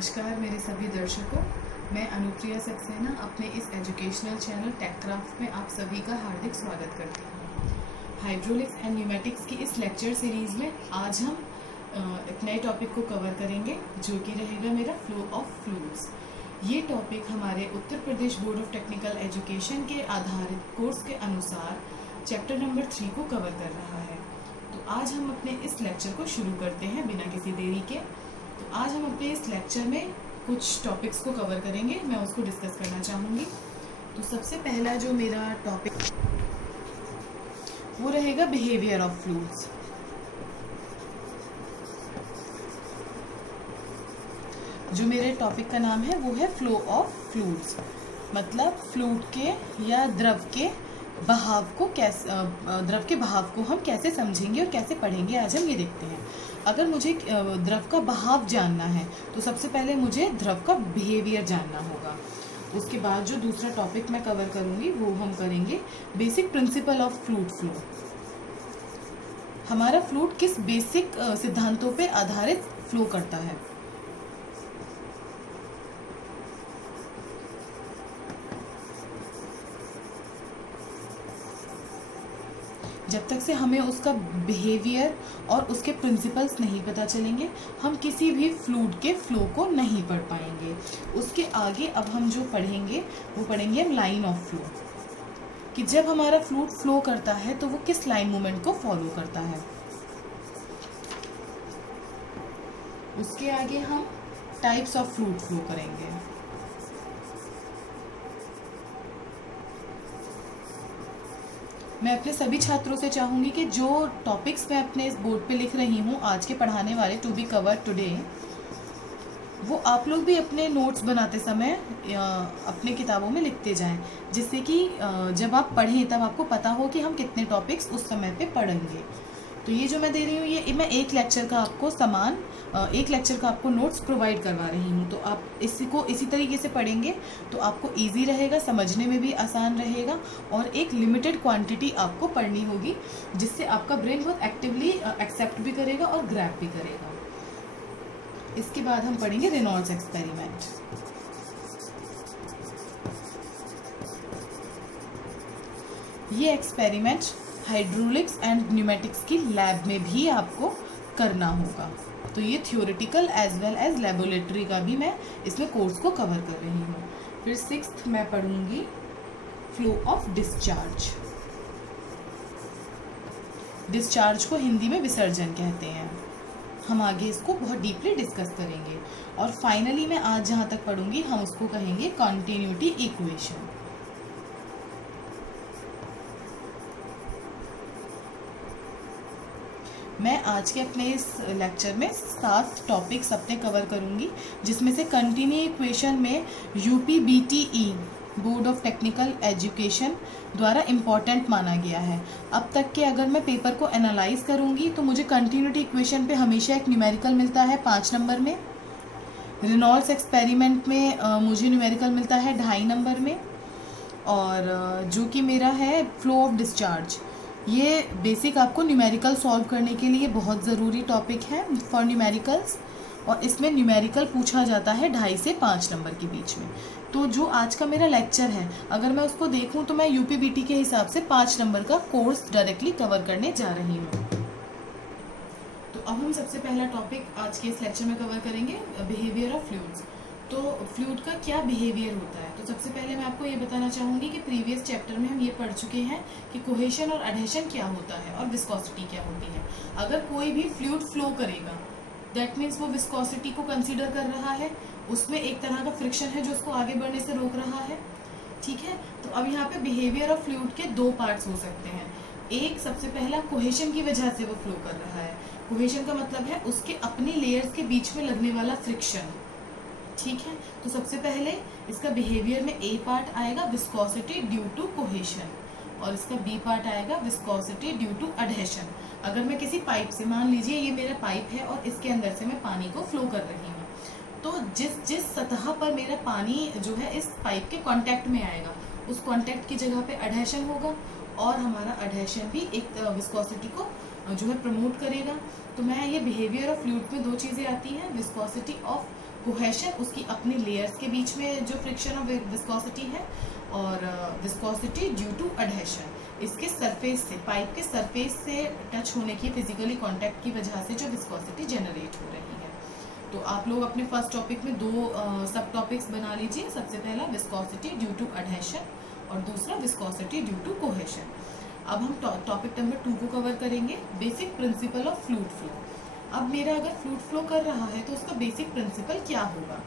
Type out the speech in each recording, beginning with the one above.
नमस्कार मेरे सभी दर्शकों, मैं अनुप्रिया सक्सेना अपने इस एजुकेशनल चैनल टेकक्राफ्ट में आप सभी का हार्दिक स्वागत करती हूँ। हाइड्रोलिक्स एंड न्यूमेटिक्स की इस लेक्चर सीरीज़ में आज हम एक नए टॉपिक को कवर करेंगे जो कि रहेगा मेरा फ्लो ऑफ फ्लूइड्स। ये टॉपिक हमारे Uttar Pradesh board of technical education के आधारित कोर्स के अनुसार चैप्टर नंबर 3 को कवर कर रहा है। तो आज हम अपने इस लेक्चर को शुरू करते हैं बिना किसी देरी के। तो आज हम अपने इस लेक्चर में कुछ टॉपिक्स को कवर करेंगे, मैं उसको डिस्कस करना चाहूँगी। तो सबसे पहला जो मेरा टॉपिक वो रहेगा बिहेवियर ऑफ फ्लूइड्स। जो मेरे टॉपिक का नाम है वो है फ्लो ऑफ फ्लूइड्स, मतलब फ्लूइड के या द्रव के बहाव को हम कैसे समझेंगे और कैसे पढ़ेंगे, आज हम ये देखते हैं। अगर मुझे द्रव का बहाव जानना है तो सबसे पहले मुझे द्रव का बिहेवियर जानना होगा। उसके बाद जो दूसरा टॉपिक मैं कवर करूँगी वो हम करेंगे basic principle of fluid flow. हमारा फ्लूइड किस बेसिक सिद्धांतों पे आधारित फ्लो करता है। जब तक से हमें उसका बिहेवियर और उसके प्रिंसिपल्स नहीं पता चलेंगे, हम किसी भी फ्लूइड के फ्लो को नहीं पढ़ पाएंगे। उसके आगे अब हम जो पढ़ेंगे वो पढ़ेंगे हम लाइन ऑफ फ्लो, कि जब हमारा फ्लूइड फ्लो करता है तो वो किस लाइन मूवमेंट को फॉलो करता है। उसके आगे हम टाइप्स ऑफ फ्लूइड फ्लो करेंगे। मैं अपने सभी छात्रों से चाहूँगी कि जो टॉपिक्स मैं अपने इस बोर्ड पे लिख रही हूँ आज के पढ़ाने वाले टू बी कवर्ड टुडे, वो आप लोग भी अपने नोट्स बनाते समय अपने किताबों में लिखते जाएं, जिससे कि जब आप पढ़ें तब आपको पता हो कि हम कितने टॉपिक्स उस समय पे पढ़ेंगे। तो ये जो मैं दे रही हूँ ये मैं एक लेक्चर का आपको नोट्स प्रोवाइड करवा रही हूँ। तो आप इसको इसी तरीके से पढ़ेंगे तो आपको इजी रहेगा, समझने में भी आसान रहेगा, और एक लिमिटेड क्वांटिटी आपको पढ़नी होगी जिससे आपका ब्रेन बहुत एक्टिवली एक्सेप्ट भी करेगा और ग्रैब भी करेगा। इसके बाद हम पढ़ेंगे रेनॉल्ड्स एक्सपेरिमेंट। ये एक्सपेरिमेंट हाइड्रोलिक्स एंड न्यूमेटिक्स की लैब में भी आपको करना होगा। तो ये theoretical as well as laboratory का भी मैं इसमें कोर्स को कवर कर रही हूँ। फिर 6th मैं पढ़ूंगी फ्लो ऑफ डिस्चार्ज। डिस्चार्ज को हिंदी में विसर्जन कहते हैं। हम आगे इसको बहुत डीपली डिस्कस करेंगे। और फाइनली मैं आज जहाँ तक पढ़ूंगी हम उसको कहेंगे कॉन्टिन्यूटी इक्वेशन। मैं आज के अपने इस लेक्चर में 7 टॉपिक्स अपने कवर करूंगी, जिसमें से कंटिन्यू इक्वेशन में UPBTE board of technical education द्वारा इम्पॉर्टेंट माना गया है। अब तक के अगर मैं पेपर को एनालाइज करूंगी तो मुझे कंटिन्यूटी इक्वेशन पे हमेशा एक न्यूमेरिकल मिलता है 5 नंबर में। रेनॉल्ड्स एक्सपेरिमेंट में मुझे न्यूमेरिकल मिलता है 2.5 नंबर में। और जो कि मेरा है फ्लो ऑफ डिस्चार्ज, ये बेसिक आपको न्यूमेरिकल सॉल्व करने के लिए बहुत ज़रूरी टॉपिक है फॉर न्यूमेरिकल्स, और इसमें न्यूमेरिकल पूछा जाता है 2.5 से 5 नंबर के बीच में। तो जो आज का मेरा लेक्चर है अगर मैं उसको देखूं तो मैं UPBT के हिसाब से 5 नंबर का कोर्स डायरेक्टली कवर करने जा रही हूँ। तो अब हम सबसे पहला टॉपिक आज के इस लेक्चर में कवर करेंगे बिहेवियर ऑफ फ्लूइड्स। तो फ्लूइड का क्या बिहेवियर होता है। तो सबसे पहले मैं आपको ये बताना चाहूँगी कि प्रीवियस चैप्टर में हम ये पढ़ चुके हैं कि कोहेशन और एडहेशन क्या होता है और विस्कोसिटी क्या होती है। अगर कोई भी फ्लूइड फ्लो करेगा दैट मीन्स वो विस्कोसिटी को कंसीडर कर रहा है, उसमें एक तरह का फ्रिक्शन है जो उसको आगे बढ़ने से रोक रहा है। ठीक है, तो अब यहाँ पे बिहेवियर ऑफ फ्लूइड के 2 पार्ट्स हो सकते हैं। एक सबसे पहला कोहेशन की वजह से वो फ्लो कर रहा है। कोहेशन का मतलब है उसके अपने लेयर्स के बीच में लगने वाला फ्रिक्शन। ठीक है, तो सबसे पहले इसका बिहेवियर में A पार्ट आएगा विस्कोसिटी ड्यू टू कोहेशन, और इसका B पार्ट आएगा विस्कोसिटी ड्यू टू एडहेशन। अगर मैं किसी पाइप से, मान लीजिए ये मेरा पाइप है और इसके अंदर से मैं पानी को फ्लो कर रही हूँ, तो जिस सतह पर मेरा पानी जो है इस पाइप के कांटेक्ट में आएगा उस कांटेक्ट की जगह पे एडहेशन होगा, और हमारा एडहेशन भी एक विस्कोसिटी को जो है प्रमोट करेगा। तो मैं ये बिहेवियर ऑफ फ्लूइड में 2 चीज़ें आती हैं, विस्कोसिटी ऑफ कोहेशन उसकी अपने लेयर्स के बीच में जो फ्रिक्शन ऑफ विस्कोसिटी है, और विस्कोसिटी ड्यू टू एडहेशन, इसके सरफेस से, पाइप के सरफेस से टच होने की, फिजिकली कांटेक्ट की वजह से जो विस्कोसिटी जनरेट हो रही है। तो आप लोग अपने फर्स्ट टॉपिक में दो सब टॉपिक्स बना लीजिए। सबसे पहला विस्कोसिटी ड्यू टू एडहेशन और दूसरा विस्कोसिटी ड्यू टू कोहेशन। अब हम टॉपिक नंबर 2 को कवर करेंगे, basic principle of fluid flow. अब मेरा अगर फ्लूइड फ्लो कर रहा है तो उसका बेसिक प्रिंसिपल क्या होगा।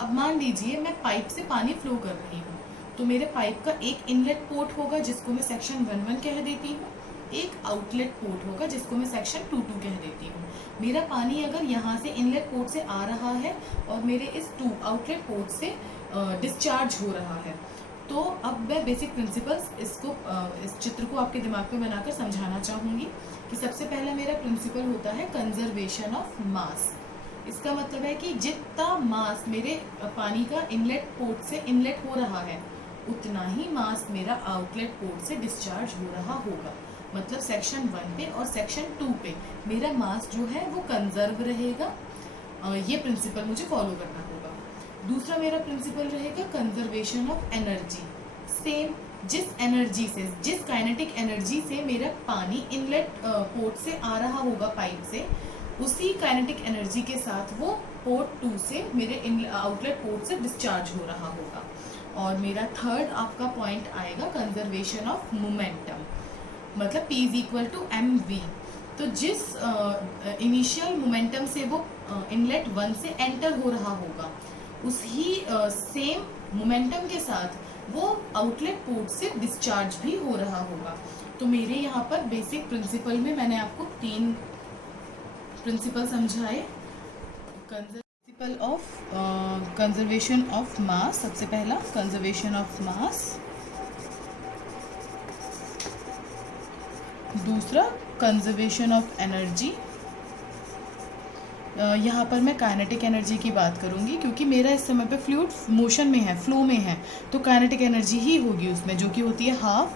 अब मान लीजिए मैं पाइप से पानी फ्लो कर रही हूँ, तो मेरे पाइप का एक इनलेट पोर्ट होगा जिसको मैं सेक्शन 1 कह देती हूँ, एक आउटलेट पोर्ट होगा जिसको मैं सेक्शन 2 कह देती हूँ। मेरा पानी अगर यहाँ से इनलेट पोर्ट से आ रहा है और मेरे इस आउटलेट पोर्ट से डिस्चार्ज हो रहा है, तो अब मैं बेसिक प्रिंसिपल्स इसको इस चित्र को आपके दिमाग में बनाकर समझाना चाहूँगी कि सबसे पहला मेरा प्रिंसिपल होता है कंजर्वेशन ऑफ मास। इसका मतलब है कि जितना मास मेरे पानी का इनलेट पोर्ट से इनलेट हो रहा है, उतना ही मास मेरा आउटलेट पोर्ट से डिस्चार्ज हो रहा होगा। मतलब सेक्शन 1 पे और सेक्शन 2 पे मेरा मास जो है वो कंजर्व रहेगा। ये प्रिंसिपल मुझे फॉलो करना होगा। दूसरा मेरा प्रिंसिपल रहेगा कंजर्वेशन ऑफ एनर्जी। सेम, जिस एनर्जी से, जिस काइनेटिक एनर्जी से मेरा पानी इनलेट पोर्ट से आ रहा होगा पाइप से, उसी काइनेटिक एनर्जी के साथ वो पोर्ट 2 से मेरे आउटलेट पोर्ट से डिस्चार्ज हो रहा होगा। और मेरा थर्ड आपका पॉइंट आएगा कंजर्वेशन ऑफ मोमेंटम, मतलब P = mv। तो जिस इनिशियल मोमेंटम से वो इनलेट 1 से एंटर हो रहा होगा, उसी सेम मोमेंटम के साथ वो आउटलेट पोर्ट से डिस्चार्ज भी हो रहा होगा। तो मेरे यहाँ पर बेसिक प्रिंसिपल में मैंने आपको 3 प्रिंसिपल समझाए। Principle of conservation of mass, सबसे पहला कंजर्वेशन ऑफ मास, दूसरा कंजर्वेशन ऑफ एनर्जी। यहाँ पर मैं काइनेटिक एनर्जी की बात करूँगी क्योंकि मेरा इस समय पे फ्लूइड मोशन में है, फ्लो में है, तो काइनेटिक एनर्जी ही होगी उसमें, जो कि होती है 12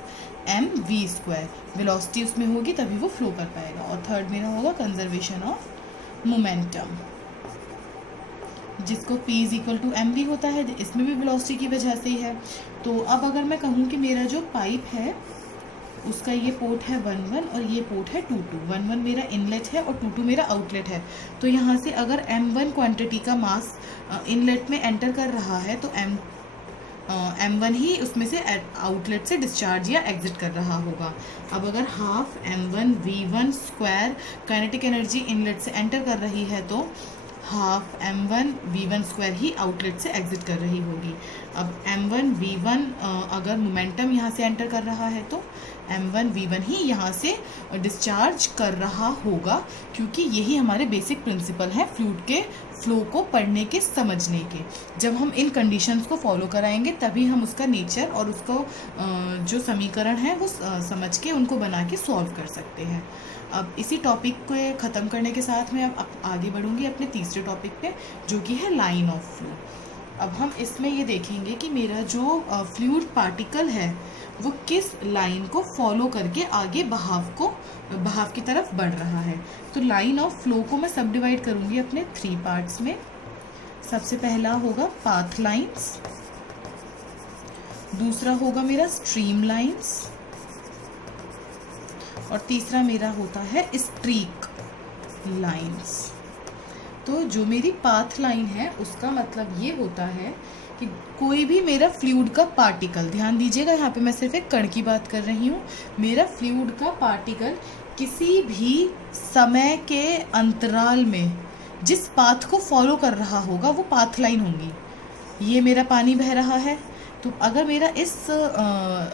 mv²। वेलोसिटी उसमें होगी तभी वो फ्लो कर पाएगा। और थर्ड मेरा होगा कंजर्वेशन ऑफ मोमेंटम, जिसको P = mv होता है, इसमें भी वेलोसिटी की वजह से ही है। तो अब अगर मैं कहूँ कि मेरा जो पाइप है उसका ये पोर्ट है 1 और ये पोर्ट है 2। 1 मेरा इनलेट है और 2 मेरा आउटलेट है। तो यहाँ से अगर m1 क्वांटिटी का मास इनलेट में एंटर कर रहा है तो m1 ही उसमें से आउटलेट से डिस्चार्ज या एग्जिट कर रहा होगा। अब अगर 12 m1v1² काइनेटिक एनर्जी इनलेट से एंटर कर रही है तो 12 m1v1² ही आउटलेट से एग्जिट कर रही होगी। अब m1v1 अगर मोमेंटम यहाँ से एंटर कर रहा है तो m1v1 ही यहाँ से डिस्चार्ज कर रहा होगा, क्योंकि यही हमारे बेसिक प्रिंसिपल हैं फ्लूइड के फ्लो को पढ़ने के, समझने के। जब हम इन कंडीशंस को फॉलो कराएंगे तभी हम उसका नेचर और उसको जो समीकरण है वो समझ के उनको बना के सॉल्व कर सकते हैं। अब इसी टॉपिक को ख़त्म करने के साथ मैं अब आगे बढ़ूँगी अपने तीसरे टॉपिक पे, जो कि है लाइन ऑफ फ्लो। अब हम इसमें ये देखेंगे कि मेरा जो फ्लूइड पार्टिकल है वो किस लाइन को फॉलो करके आगे बहाव की तरफ बढ़ रहा है। तो लाइन ऑफ फ्लो को मैं सब डिवाइड करूँगी अपने 3 पार्ट्स में। सबसे पहला होगा पाथ लाइंस, दूसरा होगा मेरा स्ट्रीम लाइंस, और तीसरा मेरा होता है स्ट्रीक लाइंस। तो जो मेरी पाथ लाइन है उसका मतलब ये होता है कि कोई भी मेरा फ्लूइड का पार्टिकल, ध्यान दीजिएगा यहाँ पे मैं सिर्फ एक कण की बात कर रही हूँ, मेरा फ्लूइड का पार्टिकल किसी भी समय के अंतराल में जिस पाथ को फॉलो कर रहा होगा वो पाथ लाइन होंगी। ये मेरा पानी बह रहा है, तो अगर मेरा इस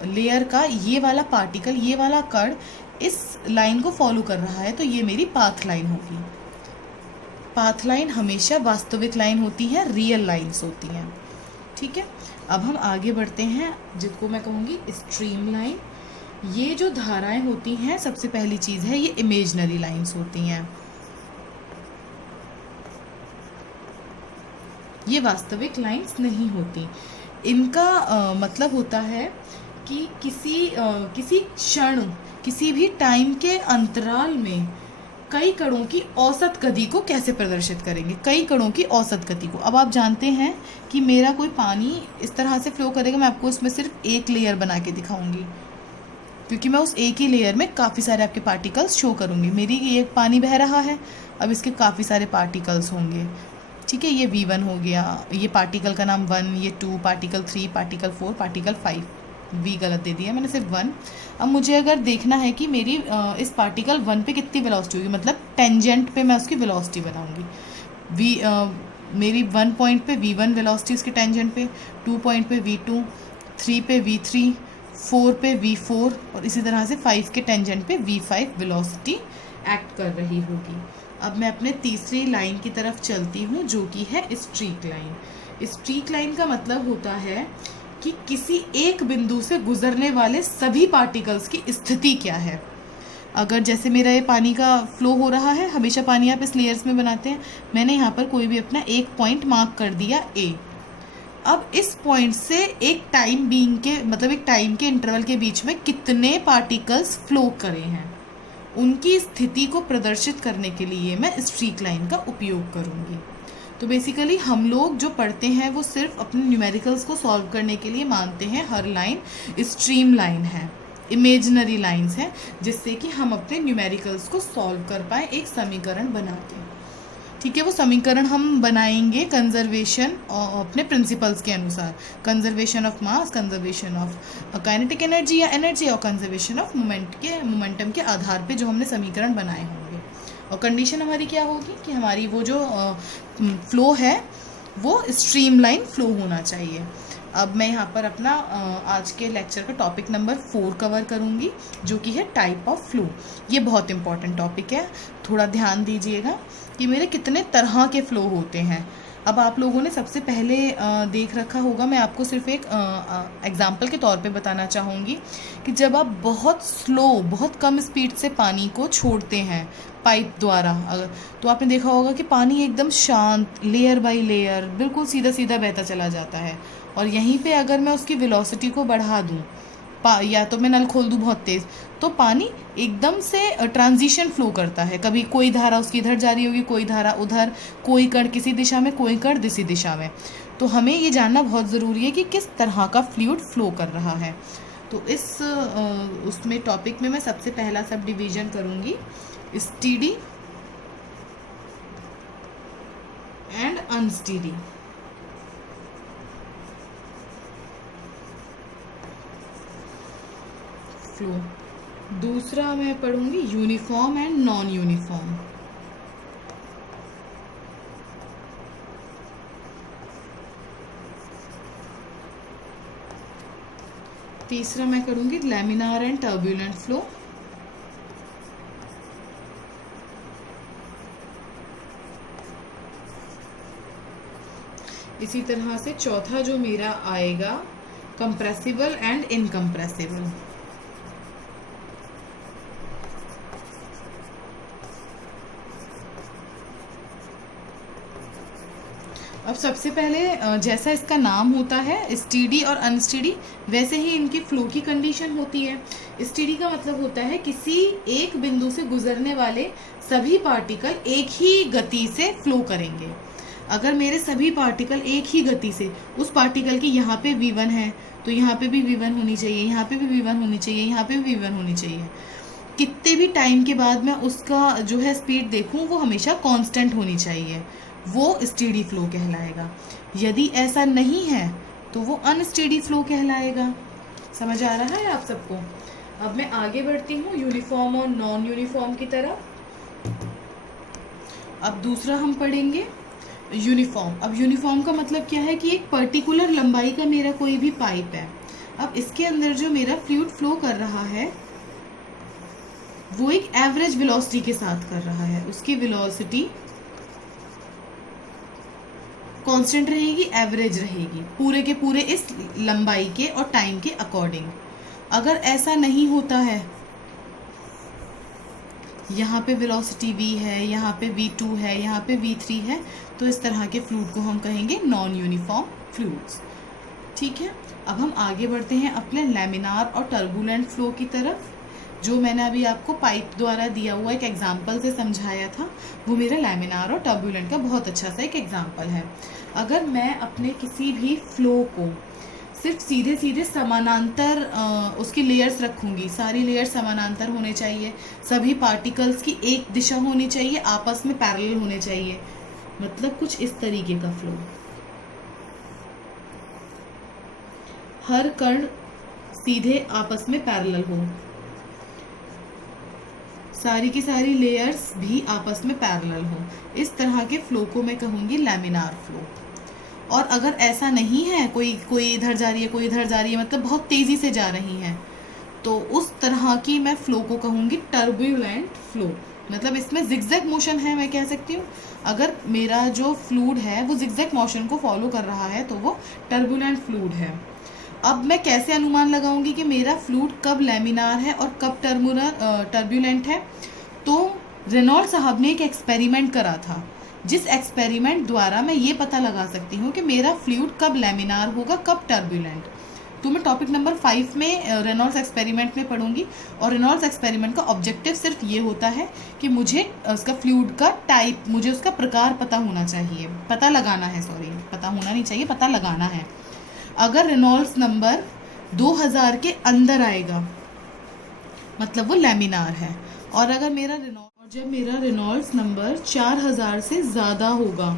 लेयर का ये वाला पार्टिकल, ये वाला कण इस लाइन को फॉलो कर रहा है तो ये मेरी पाथ लाइन होगी। पाथ लाइन हमेशा वास्तविक लाइन होती है, रियल लाइंस होती हैं। ठीक है, अब हम आगे बढ़ते हैं, जिसको मैं कहूँगी स्ट्रीम लाइन। ये जो धाराएं होती हैं, सबसे पहली चीज़ है ये इमेजिनरी लाइंस होती हैं, ये वास्तविक लाइंस नहीं होती। इनका मतलब होता है कि किसी क्षण, किसी भी टाइम के अंतराल में कई कणों की औसत गति को कैसे प्रदर्शित करेंगे, कई कणों की औसत गति को। अब आप जानते हैं कि मेरा कोई पानी इस तरह से फ्लो करेगा, मैं आपको उसमें सिर्फ एक लेयर बना के दिखाऊंगी, क्योंकि मैं उस एक ही लेयर में काफ़ी सारे आपके पार्टिकल्स शो करूँगी। मेरी ये पानी बह रहा है, अब इसके काफ़ी सारे पार्टिकल्स होंगे, ठीक है। ये V1 हो गया, ये पार्टिकल का नाम 1, ये 2, पार्टिकल 3, पार्टिकल 4, पार्टिकल 5, V गलत दे दिया मैंने, सिर्फ 1। अब मुझे अगर देखना है कि मेरी इस पार्टिकल 1 पे कितनी वेलोसिटी होगी, मतलब टेंजेंट पे मैं उसकी वेलोसिटी बनाऊंगी। मेरी 1 पॉइंट पे V1 वेलोसिटी उसके टेंजेंट पे, 2 पॉइंट पे V2, 3 पे V3, 4 पे V4 और इसी तरह से 5 के टेंजेंट पे V5 वेलोसिटी एक्ट कर रही होगी। अब मैं अपने तीसरी लाइन की तरफ चलती हूँ, जो कि है स्ट्रीक लाइन। स्ट्रीक लाइन का मतलब होता है कि किसी एक बिंदु से गुजरने वाले सभी पार्टिकल्स की स्थिति क्या है। अगर जैसे मेरा ये पानी का फ्लो हो रहा है, हमेशा पानी आप इस लेयर्स में बनाते हैं, मैंने यहाँ पर कोई भी अपना एक पॉइंट मार्क कर दिया A। अब इस पॉइंट से एक टाइम बीइंग के, मतलब एक टाइम के इंटरवल के बीच में कितने पार्टिकल्स फ्लो करे हैं, उनकी स्थिति को प्रदर्शित करने के लिए मैं स्ट्रीक लाइन का उपयोग करूँगी। तो बेसिकली हम लोग जो पढ़ते हैं वो सिर्फ अपने न्यूमेरिकल्स को सॉल्व करने के लिए मानते हैं हर लाइन स्ट्रीम लाइन है, इमेजिनरी लाइंस हैं, जिससे कि हम अपने न्यूमेरिकल्स को सॉल्व कर पाए एक समीकरण बना के, ठीक है। वो समीकरण हम बनाएंगे कंजर्वेशन और अपने प्रिंसिपल्स के अनुसार, conservation of mass, conservation of kinetic energy या एनर्जी, और कंजर्वेशन ऑफ मोमेंटम के आधार पे जो हमने समीकरण बनाए होंगे। और कंडीशन हमारी क्या होगी कि हमारी वो जो फ्लो है वो स्ट्रीमलाइन फ्लो होना चाहिए। अब मैं यहाँ पर अपना आज के लेक्चर का टॉपिक नंबर 4 कवर करूँगी, जो कि है टाइप ऑफ फ्लो। ये बहुत इंपॉर्टेंट टॉपिक है, थोड़ा ध्यान दीजिएगा कि मेरे कितने तरह के फ़्लो होते हैं। अब आप लोगों ने सबसे पहले देख रखा होगा, मैं आपको सिर्फ एक एग्जाम्पल के तौर पे बताना चाहूँगी कि जब आप बहुत स्लो, बहुत कम स्पीड से पानी को छोड़ते हैं पाइप द्वारा, अगर तो आपने देखा होगा कि पानी एकदम शांत, लेयर बाय लेयर बिल्कुल सीधा सीधा बहता चला जाता है। और यहीं पे अगर मैं उसकी वेलोसिटी को बढ़ा दूँ, या तो मैं नल खोल दूँ बहुत तेज़, तो पानी एकदम से ट्रांजिशन फ्लो करता है। कभी कोई धारा उसकी इधर जा रही होगी, कोई धारा उधर, कोई कण किसी दिशा में, कोई कण दूसरी दिशा में। तो हमें ये जानना बहुत ज़रूरी है कि किस तरह का फ्लूइड फ्लो कर रहा है। तो इस उसमें टॉपिक में मैं सबसे पहला सब डिवीजन करूँगी स्टीडी एंड अनस्टीडी। फ्लो। दूसरा मैं पढ़ूंगी यूनिफॉर्म एंड नॉन यूनिफॉर्म। तीसरा मैं करूंगी लैमिनार एंड टर्बुलेंट फ्लो। इसी तरह से चौथा जो मेरा आएगा कंप्रेसिबल एंड इनकम्प्रेसिबल। अब सबसे पहले जैसा इसका नाम होता है स्टीडी और अनस्टीडी, वैसे ही इनकी फ्लो की कंडीशन होती है। स्टीडी का मतलब होता है किसी एक बिंदु से गुजरने वाले सभी पार्टिकल एक ही गति से फ्लो करेंगे। अगर मेरे सभी पार्टिकल एक ही गति से, उस पार्टिकल की यहाँ पे V1 है तो यहाँ पे भी V1 होनी चाहिए, यहाँ पे भी V1 होनी चाहिए, यहाँ पे भी V1 होनी चाहिए। कितने भी टाइम के बाद मैं उसका जो है स्पीड देखूँ वो हमेशा कांस्टेंट होनी चाहिए, वो स्टेडी फ्लो कहलाएगा। यदि ऐसा नहीं है तो वो अनस्टेडी फ्लो कहलाएगा। समझ आ रहा है आप सबको? अब मैं आगे बढ़ती हूँ यूनिफॉर्म और नॉन यूनिफॉर्म की तरफ। अब दूसरा हम पढ़ेंगे यूनिफॉर्म। अब यूनिफॉर्म का मतलब क्या है कि एक पर्टिकुलर लंबाई का मेरा कोई भी पाइप है, अब इसके अंदर जो मेरा फ्लूइड फ्लो कर रहा है वो एक एवरेज वेलोसिटी के साथ कर रहा है। उसकी वेलोसिटी कांस्टेंट रहेगी, एवरेज रहेगी पूरे के पूरे इस लंबाई के और टाइम के अकॉर्डिंग। अगर ऐसा नहीं होता है, यहाँ पे वेलोसिटी v है, यहाँ पे v2 है, यहाँ पे v3 है, तो इस तरह के फ्लूइड को हम कहेंगे नॉन यूनिफॉर्म फ्लूइड्स। ठीक है, अब हम आगे बढ़ते हैं अपने लैमिनार और टर्बुलेंट फ्लो की तरफ। जो मैंने अभी आपको पाइप द्वारा दिया हुआ एक एग्जाम्पल से समझाया था, वो मेरा लैमिनार और टर्बुलेंट का बहुत अच्छा सा एक एग्जाम्पल है। अगर मैं अपने किसी भी फ्लो को सिर्फ सीधे सीधे समानांतर उसकी लेयर्स रखूँगी, सारी लेयर्स समानांतर होने चाहिए, सभी पार्टिकल्स की एक दिशा होनी चाहिए, आपस में पैरेलल होने चाहिए, मतलब कुछ इस तरीके का फ्लो। हर कण सीधे आपस में पैरेलल हो, सारी की सारी लेयर्स भी आपस में पैरेलल हो, इस तरह के फ्लो को मैं कहूँगी लैमिनार फ्लो। और अगर ऐसा नहीं है, कोई इधर जा रही है, कोई इधर जा रही है, मतलब बहुत तेज़ी से जा रही है, तो उस तरह की मैं फ्लो को कहूँगी टर्बुलेंट फ्लो। मतलब इसमें जिगजैग मोशन है, मैं कह सकती हूँ। अगर मेरा जो फ्लूइड है वो जिगजैग मोशन को फॉलो कर रहा है तो वो टर्बुलेंट फ्लूइड है। अब मैं कैसे अनुमान लगाऊंगी कि मेरा फ्लूइड कब लैमिनार है और कब टर्बुलेंट है? तो रेनॉल्ड्स साहब ने एक एक्सपेरिमेंट करा था, जिस एक्सपेरिमेंट द्वारा मैं ये पता लगा सकती हूँ कि मेरा फ्लूइड कब लैमिनार होगा, कब टर्बुलेंट। तो मैं टॉपिक नंबर 5 में रेनॉल्ड्स एक्सपेरिमेंट में पढ़ूंगी। और रेनॉल्ड्स एक्सपेरिमेंट का ऑब्जेक्टिव सिर्फ ये होता है कि मुझे उसका फ्लूइड का टाइप, मुझे उसका प्रकार पता होना चाहिए, पता लगाना है, सॉरी पता होना नहीं चाहिए, पता लगाना है। अगर रेनॉल्ड्स नंबर 2000 के अंदर आएगा मतलब वो लैमिनार है, और अगर जब मेरा रेनॉल्ड्स नंबर 4000 से ज़्यादा होगा,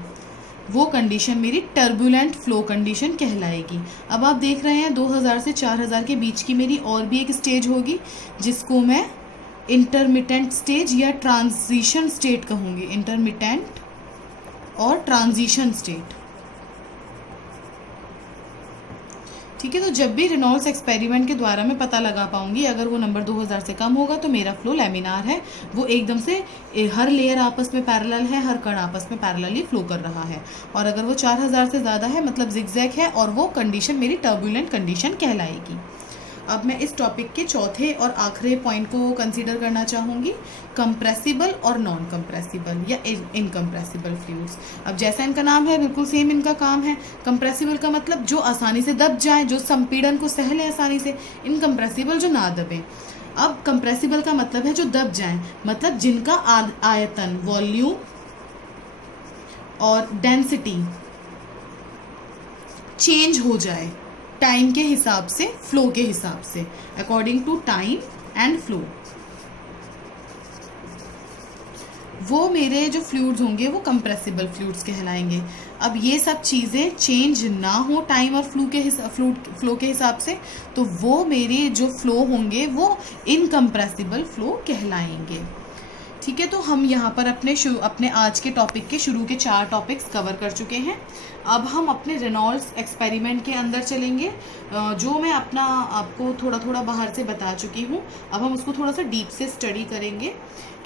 वो कंडीशन मेरी टर्बुलेंट फ्लो कंडीशन कहलाएगी। अब आप देख रहे हैं 2000 से 4000 के बीच की मेरी और भी एक स्टेज होगी, जिसको मैं इंटरमिटेंट स्टेज या ट्रांजिशन स्टेट कहूँगी। इंटरमिटेंट और ट्रांजिशन स्टेट, ठीक है। तो जब भी रेनॉल्ड्स एक्सपेरिमेंट के द्वारा मैं पता लगा पाऊंगी अगर वो नंबर 2000 से कम होगा तो मेरा फ्लो लैमिनार है, वो एकदम से हर लेयर आपस में पैरेलल है, हर कण आपस में पैरेलली फ्लो कर रहा है। और अगर वो 4000 से ज़्यादा है मतलब जिगजैग है, और वो कंडीशन मेरी टर्बुलेंट कंडीशन कहलाएगी। अब मैं इस टॉपिक के चौथे और आखिरी पॉइंट को कंसीडर करना चाहूँगी, कंप्रेसिबल और नॉन कंप्रेसिबल या इनकम्प्रेसिबल फ्लूइड्स। अब जैसा इनका नाम है बिल्कुल सेम इनका काम है। कंप्रेसिबल का मतलब जो आसानी से दब जाए, जो संपीड़न को सह ले आसानी से। इनकम्प्रेसिबल जो ना दबे। अब कंप्रेसिबल का मतलब है जो दब जाए, मतलब जिनका आयतन, वॉल्यूम और डेंसिटी चेंज हो जाए टाइम के हिसाब से, फ्लो के हिसाब से, according to time and flow. वो मेरे जो फ्लूइड्स होंगे वो कंप्रेसिबल फ्लूइड्स कहलाएंगे। अब ये सब चीज़ें चेंज ना हो टाइम और फ्लो के हिसाब से, तो वो मेरे जो फ्लो होंगे वो इनकम्प्रेसिबल फ्लो कहलाएंगे। ठीक है, तो हम यहाँ पर अपने आज के टॉपिक के शुरू के 4 टॉपिक्स कवर कर चुके हैं। अब हम अपने रेनॉल्ड्स एक्सपेरिमेंट के अंदर चलेंगे, जो मैं आपको थोड़ा थोड़ा बाहर से बता चुकी हूँ। अब हम उसको थोड़ा सा डीप से स्टडी करेंगे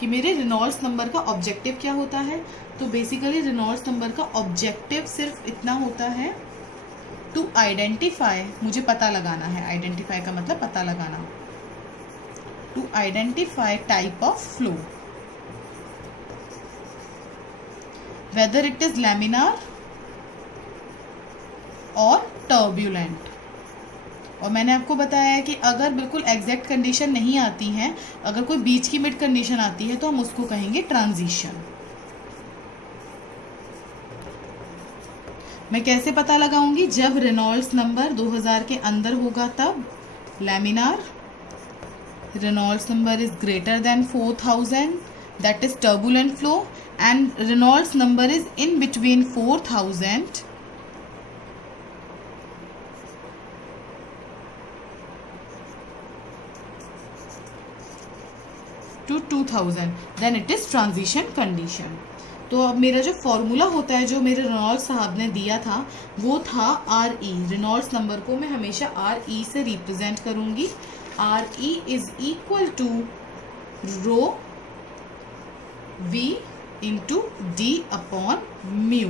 कि मेरे रेनॉल्ड्स नंबर का ऑब्जेक्टिव क्या होता है। तो बेसिकली रेनॉल्ड्स नंबर का ऑब्जेक्टिव सिर्फ इतना होता है, टू आइडेंटिफाई, मुझे पता लगाना है। आइडेंटिफाई का मतलब पता लगाना। To identify type of flow, whether it is laminar और turbulent। और मैंने आपको बताया है कि अगर बिल्कुल एग्जैक्ट कंडीशन नहीं आती है, अगर कोई बीच की मिड कंडीशन आती है तो हम उसको कहेंगे ट्रांजिशन। मैं कैसे पता लगाऊंगी? जब रेनॉल्ड्स नंबर 2000 के अंदर होगा तब laminar, Reynolds number is greater than 4000, that is turbulent flow, and Reynolds number is in between 4000 to 2000, then it is transition condition। तो अब मेरा जो फॉर्मूला होता है, जो मेरे रेनॉल्ड्स साहब ने दिया था, वो था RE। रेनॉल्ड्स नंबर को मैं हमेशा RE से रिप्रेजेंट करूंगी। RE is equal to rho V into D upon mu.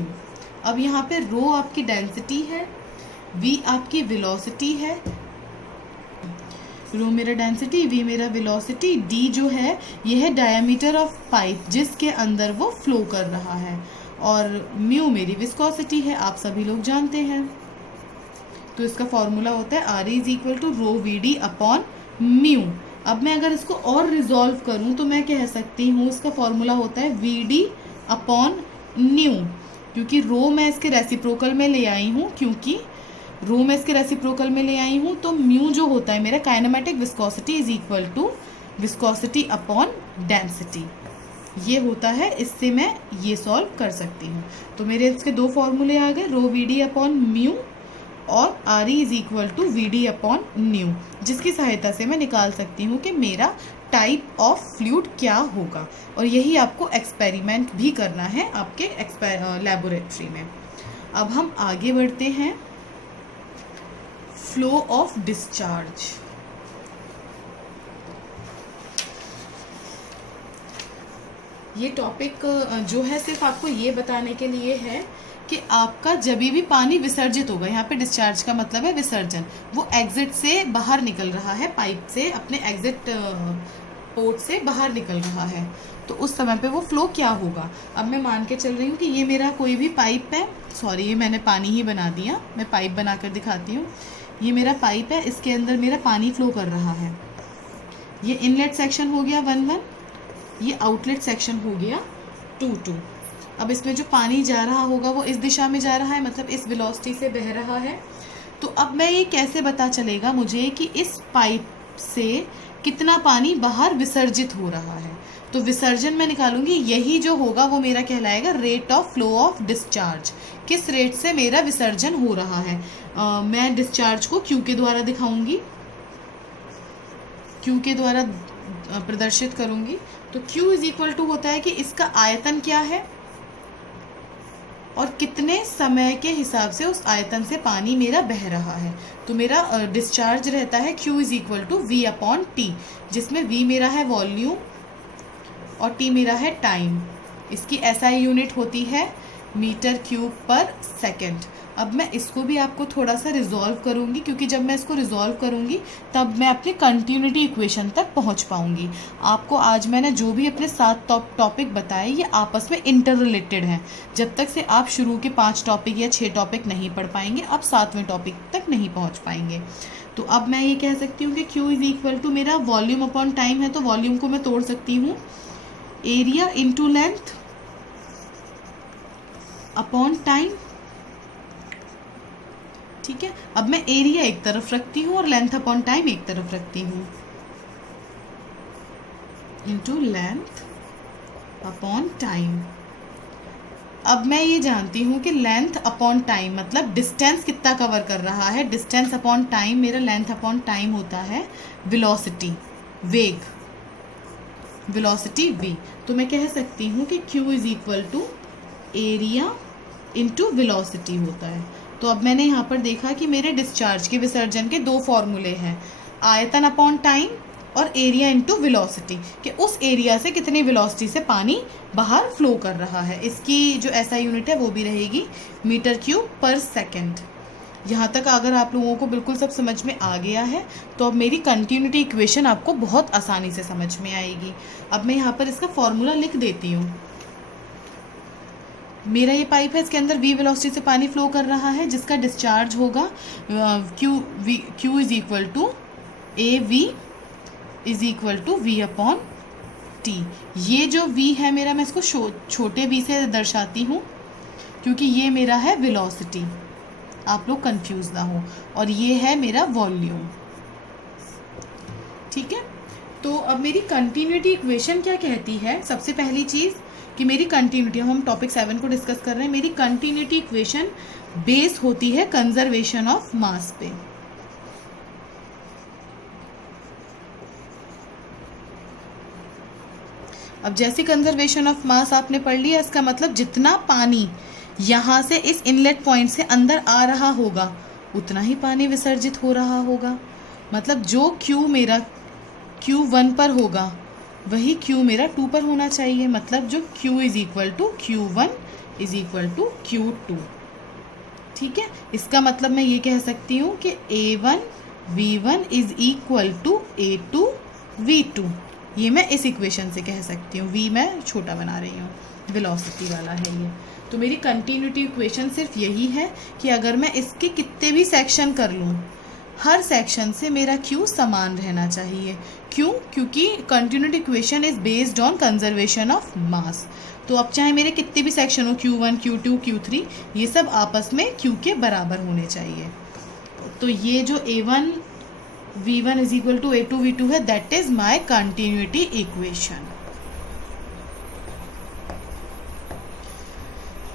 अब यहाँ पे रो आपकी डेंसिटी है, V आपकी वेलोसिटी है, रो मेरा डेंसिटी, V मेरा वेलोसिटी, D जो है ये है डायमीटर ऑफ पाइप जिसके अंदर वो फ्लो कर रहा है, और म्यू मेरी विस्कोसिटी है, आप सभी लोग जानते हैं। तो इसका फॉर्मूला होता है RE is equal to rho VD upon mu. अब मैं अगर इसको और रिजॉल्व करूं तो मैं कह सकती हूँ इसका फॉर्मूला होता है VD अपॉन न्यू, क्योंकि रो मैं इसके रेसिप्रोकल में ले आई हूँ, तो म्यू जो होता है मेरा kinematic viscosity is equal to viscosity upon density, ये होता है। इससे मैं ये सॉल्व कर सकती हूँ। तो मेरे इसके दो फॉर्मूले आ गए, रो VD अपॉन म्यू और RE is equal to VD upon nu, जिसकी सहायता से मैं निकाल सकती हूँ कि मेरा टाइप ऑफ फ्लूइड क्या होगा। और यही आपको एक्सपेरिमेंट भी करना है आपके लैबोरेटरी में। अब हम आगे बढ़ते हैं, फ्लो ऑफ डिस्चार्ज। ये टॉपिक जो है सिर्फ आपको ये बताने के लिए है कि आपका जब भी पानी विसर्जित होगा, यहाँ पे डिस्चार्ज का मतलब है विसर्जन, वो एग्जिट से बाहर निकल रहा है, पाइप से अपने एग्जिट पोर्ट से बाहर निकल रहा है, तो उस समय पे वो फ्लो क्या होगा। अब मैं मान के चल रही हूँ कि ये मेरा कोई भी पाइप है, सॉरी ये मैंने पानी ही बना दिया, मैं पाइप बना कर दिखाती हूँ। ये मेरा पाइप है, इसके अंदर मेरा पानी फ्लो कर रहा है। ये इनलेट सेक्शन हो गया 1-1, ये आउटलेट सेक्शन हो गया 2-2। अब इसमें जो पानी जा रहा होगा वो इस दिशा में जा रहा है, मतलब इस वेलोसिटी से बह रहा है। तो अब मैं ये कैसे पता चलेगा मुझे कि इस पाइप से कितना पानी बाहर विसर्जित हो रहा है। तो विसर्जन मैं निकालूंगी, यही जो होगा वो मेरा कहलाएगा rate of flow of discharge, किस रेट से मेरा विसर्जन हो रहा है। मैं डिस्चार्ज को Q के द्वारा दिखाऊंगी, Q के द्वारा प्रदर्शित करूंगी। तो Q इज इक्वल टू होता है कि इसका आयतन क्या है और कितने समय के हिसाब से उस आयतन से पानी मेरा बह रहा है। तो मेरा डिस्चार्ज रहता है Q is equal to V upon T, जिसमें V मेरा है वॉल्यूम और T मेरा है टाइम। इसकी SI यूनिट होती है मीटर क्यूब पर सेकेंड। अब मैं इसको भी आपको थोड़ा सा रिजॉल्व करूंगी, क्योंकि जब मैं इसको रिजॉल्व करूंगी तब मैं अपनी कंटिन्यूटी इक्वेशन तक पहुंच पाऊंगी। आपको आज मैंने जो भी अपने 7 टॉपिक बताए ये आपस में इंटर रिलेटेड हैं। जब तक से आप शुरू के 5 टॉपिक या 6 टॉपिक नहीं पढ़ पाएंगे, आप 7वें टॉपिक तक नहीं पहुँच पाएंगे। तो अब मैं ये कह सकती हूँ कि Q इज इक्वल टू मेरा वॉल्यूम अपॉन टाइम है, तो वॉल्यूम को मैं तोड़ सकती हूँ area into length upon time. ठीक है, अब मैं एरिया एक तरफ रखती हूँ और लेंथ अपॉन टाइम एक तरफ रखती हूँ, इंटू लेंथ अपॉन टाइम। अब मैं ये जानती हूँ कि लेंथ अपॉन टाइम मतलब डिस्टेंस कितना कवर कर रहा है। डिस्टेंस अपॉन टाइम मेरा लेंथ अपॉन टाइम होता है वेलोसिटी, वेग, वेलोसिटी v। तो मैं कह सकती हूँ कि Q is equal to area into velocity होता है। तो अब मैंने यहाँ पर देखा कि मेरे डिस्चार्ज के विसर्जन के 2 फॉर्मूले हैं, आयतन अपॉन टाइम और एरिया इंटू वेलोसिटी, कि उस एरिया से कितनी वेलोसिटी से पानी बाहर फ्लो कर रहा है। इसकी जो SI यूनिट है वो भी रहेगी मीटर क्यूब पर सेकेंड। यहाँ तक अगर आप लोगों को बिल्कुल सब समझ में आ गया है तो अब मेरी कंटिन्यूटी इक्वेशन आपको बहुत आसानी से समझ में आएगी। अब मैं यहाँ पर इसका फॉर्मूला लिख देती हूँ। मेरा ये पाइप है, इसके अंदर V वेलोसिटी से पानी फ्लो कर रहा है, जिसका डिस्चार्ज होगा Q is equal to AV is equal to V upon T। ये जो V है मेरा, मैं इसको छोटे v से दर्शाती हूँ क्योंकि ये मेरा है वेलोसिटी, आप लोग कंफ्यूज ना हो, और ये है मेरा वॉल्यूम। ठीक है, तो अब मेरी कंटिन्यूटी इक्वेशन क्या कहती है। सबसे पहली चीज़ कि मेरी कंटिन्यूटी, हम टॉपिक 7 को डिस्कस कर रहे हैं, मेरी कंटिन्यूटी इक्वेशन बेस होती है कंजर्वेशन ऑफ मास पे। अब जैसे कंजर्वेशन ऑफ मास आपने पढ़ लिया, इसका मतलब जितना पानी यहाँ से इस इनलेट पॉइंट से अंदर आ रहा होगा उतना ही पानी विसर्जित हो रहा होगा। मतलब जो Q मेरा Q1 पर होगा वही Q मेरा 2 पर होना चाहिए। मतलब जो Q is equal to Q1 is equal to Q2। ठीक है, इसका मतलब मैं ये कह सकती हूँ कि A1 V1 is equal to A2 V2। ये मैं इस इक्वेशन से कह सकती हूँ। V मैं छोटा बना रही हूँ, वेलोसिटी वाला है ये। तो मेरी कंटिन्यूटी इक्वेशन सिर्फ यही है कि अगर मैं इसके कितने भी सेक्शन कर लूँ हर सेक्शन से मेरा Q समान रहना चाहिए। क्यों? क्योंकि continuity equation is based on conservation of mass. तो अब चाहे मेरे कितने भी सेक्शन हो, Q1, Q2, Q3, ये सब आपस में Q के बराबर होने चाहिए। तो ये जो A1 V1 is equal to A2 V2 है, that is my continuity equation.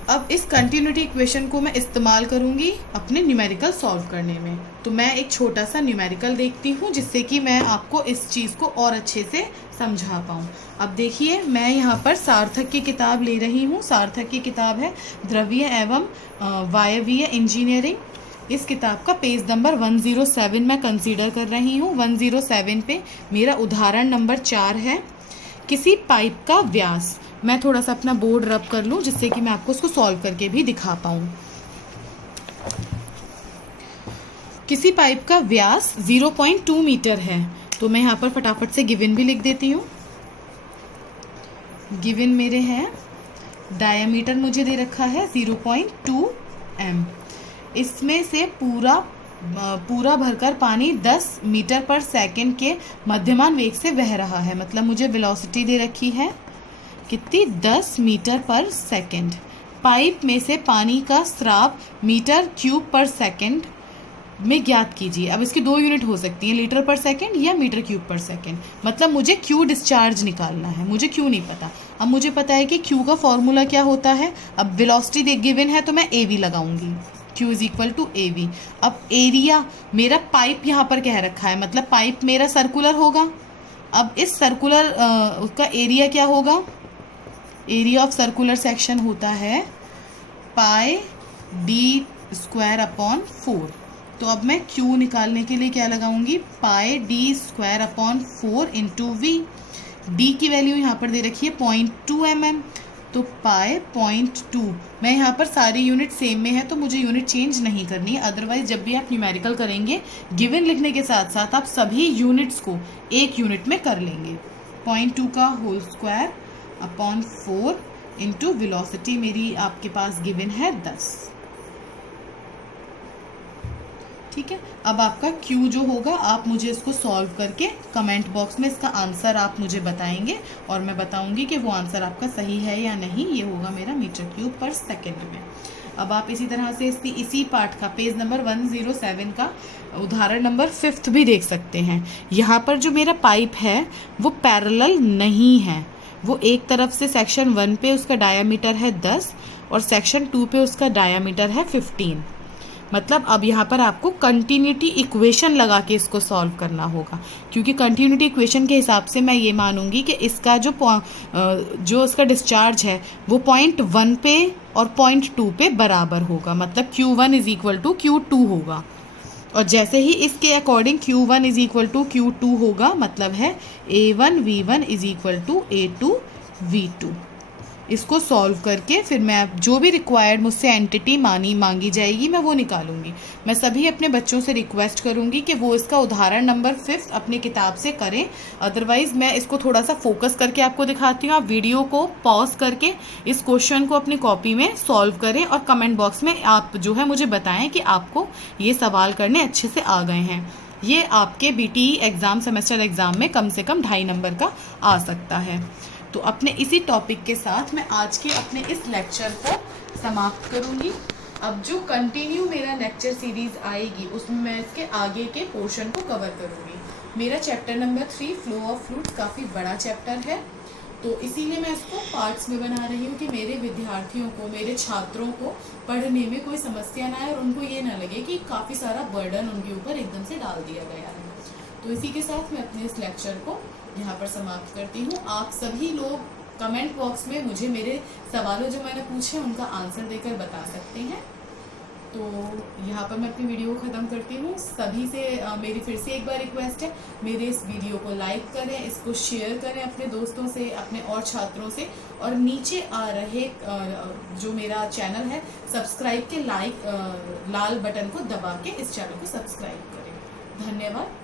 अब इस कंटिन्यूटी इक्वेशन को मैं इस्तेमाल करूंगी अपने न्यूमेरिकल सॉल्व करने में। तो मैं एक छोटा सा न्यूमेरिकल देखती हूँ जिससे कि मैं आपको इस चीज़ को और अच्छे से समझा पाऊँ। अब देखिए, मैं यहाँ पर सार्थक की किताब ले रही हूँ। सार्थक की किताब है द्रव्य एवं वायवीय इंजीनियरिंग। इस किताब का पेज नंबर 107 मैं कंसीडर कर रही हूँ। 107 पे मेरा उदाहरण नंबर 4 है। किसी पाइप का व्यास, मैं थोड़ा सा अपना बोर्ड रब कर लूँ जिससे कि मैं आपको उसको सॉल्व करके भी दिखा पाऊँ। किसी पाइप का व्यास 0.2 मीटर है। तो मैं यहाँ पर फटाफट से गिवन भी लिख देती हूँ। गिवन मेरे हैं, डायमीटर मुझे दे रखा है 0.2 m। इसमें से पूरा भरकर पानी 10 मीटर पर सेकंड के मध्यमान वेग से बह रहा है। मतलब मुझे वेलोसिटी दे रखी है कितनी, 10 मीटर पर सेकंड। पाइप में से पानी का स्राव मीटर क्यूब पर सेकंड में ज्ञात कीजिए। अब इसकी 2 यूनिट हो सकती हैं, लीटर पर सेकंड या मीटर क्यूब पर सेकंड। मतलब मुझे क्यू डिस्चार्ज निकालना है, मुझे क्यू नहीं पता। अब मुझे पता है कि क्यू का फॉर्मूला क्या होता है। अब वेलोसिटी गिवन है तो मैं ए वी लगाऊंगी, Q is equal to A V. अब एरिया, मेरा पाइप यहाँ पर कह रखा है, मतलब पाइप मेरा सर्कुलर होगा। अब इस सर्कुलर का एरिया क्या होगा? एरिया ऑफ सर्कुलर सेक्शन होता है पाई डी स्क्वायर अपॉन 4। तो अब मैं Q निकालने के लिए क्या लगाऊंगी? Pi D square upon 4 into V. D की वैल्यू यहाँ पर दे रखी है 0.2 mm। तो पाई 0.2, मैं यहाँ पर सारी यूनिट सेम में है तो मुझे यूनिट चेंज नहीं करनी है। अदरवाइज जब भी आप न्यूमेरिकल करेंगे, गिवन लिखने के साथ साथ आप सभी यूनिट्स को एक यूनिट में कर लेंगे। 0.2 का whole square upon 4 into velocity मेरी आपके पास गिवन है 10। ठीक है। अब आपका Q जो होगा, आप मुझे इसको सॉल्व करके कमेंट बॉक्स में इसका आंसर आप मुझे बताएंगे और मैं बताऊंगी कि वो आंसर आपका सही है या नहीं। ये होगा मेरा मीटर क्यूब पर सेकंड में। अब आप इसी तरह से इसी पार्ट का पेज नंबर 107 का उदाहरण नंबर 5 भी देख सकते हैं। यहाँ पर जो मेरा पाइप है वो पैरेलल नहीं है। वो एक तरफ से सेक्शन 1 पे उसका डायामीटर है 10 और सेक्शन 2 पे उसका डायामीटर है 15। मतलब अब यहाँ पर आपको कंटिन्यूटी इक्वेशन लगा के इसको सॉल्व करना होगा, क्योंकि कंटिन्यूटी इक्वेशन के हिसाब से मैं ये मानूंगी कि इसका जो इसका डिस्चार्ज है वो 0.1 पे और 0.2 पे बराबर होगा। मतलब Q1 is equal to Q2 होगा। और जैसे ही इसके according Q1 is equal to Q2 होगा, मतलब है A1 V1 is equal to A2 V2। इसको सॉल्व करके फिर मैं जो भी रिक्वायर्ड मुझसे एंटिटी मांगी जाएगी मैं वो निकालूंगी। मैं सभी अपने बच्चों से रिक्वेस्ट करूंगी कि वो इसका उदाहरण नंबर 5 अपनी किताब से करें। अदरवाइज मैं इसको थोड़ा सा फोकस करके आपको दिखाती हूँ। आप वीडियो को पॉज करके इस क्वेश्चन को अपनी कॉपी में सॉल्व करें और कमेंट बॉक्स में आप जो है मुझे बताएं कि आपको ये सवाल करने अच्छे से आ गए हैं। ये आपके BTE एग्ज़ाम, सेमेस्टर एग्ज़ाम में कम से कम 2.5 नंबर का आ सकता है। तो अपने इसी टॉपिक के साथ मैं आज के अपने इस लेक्चर को समाप्त करूंगी। अब जो कंटिन्यू मेरा लेक्चर सीरीज आएगी उसमें मैं इसके आगे के पोर्शन को कवर करूंगी। मेरा chapter number 3 flow of fluids काफ़ी बड़ा चैप्टर है, तो इसीलिए मैं इसको पार्ट्स में बना रही हूँ कि मेरे विद्यार्थियों को, मेरे छात्रों को पढ़ने में कोई समस्या ना आए और उनको ये ना लगे कि काफ़ी सारा बर्डन उनके ऊपर एकदम से डाल दिया गया है। तो इसी के साथ मैं अपने इस लेक्चर को यहाँ पर समाप्त करती हूँ। आप सभी लोग कमेंट बॉक्स में मुझे मेरे सवालों जो मैंने पूछे उनका आंसर देकर बता सकते हैं। तो यहाँ पर मैं अपनी वीडियो को ख़त्म करती हूँ। सभी से मेरी फिर से एक बार रिक्वेस्ट है, मेरे इस वीडियो को लाइक करें, इसको शेयर करें अपने दोस्तों से, अपने और छात्रों से, और नीचे आ रहे जो मेरा चैनल है सब्सक्राइब के लाल बटन को दबा के इस चैनल को सब्सक्राइब करें। धन्यवाद।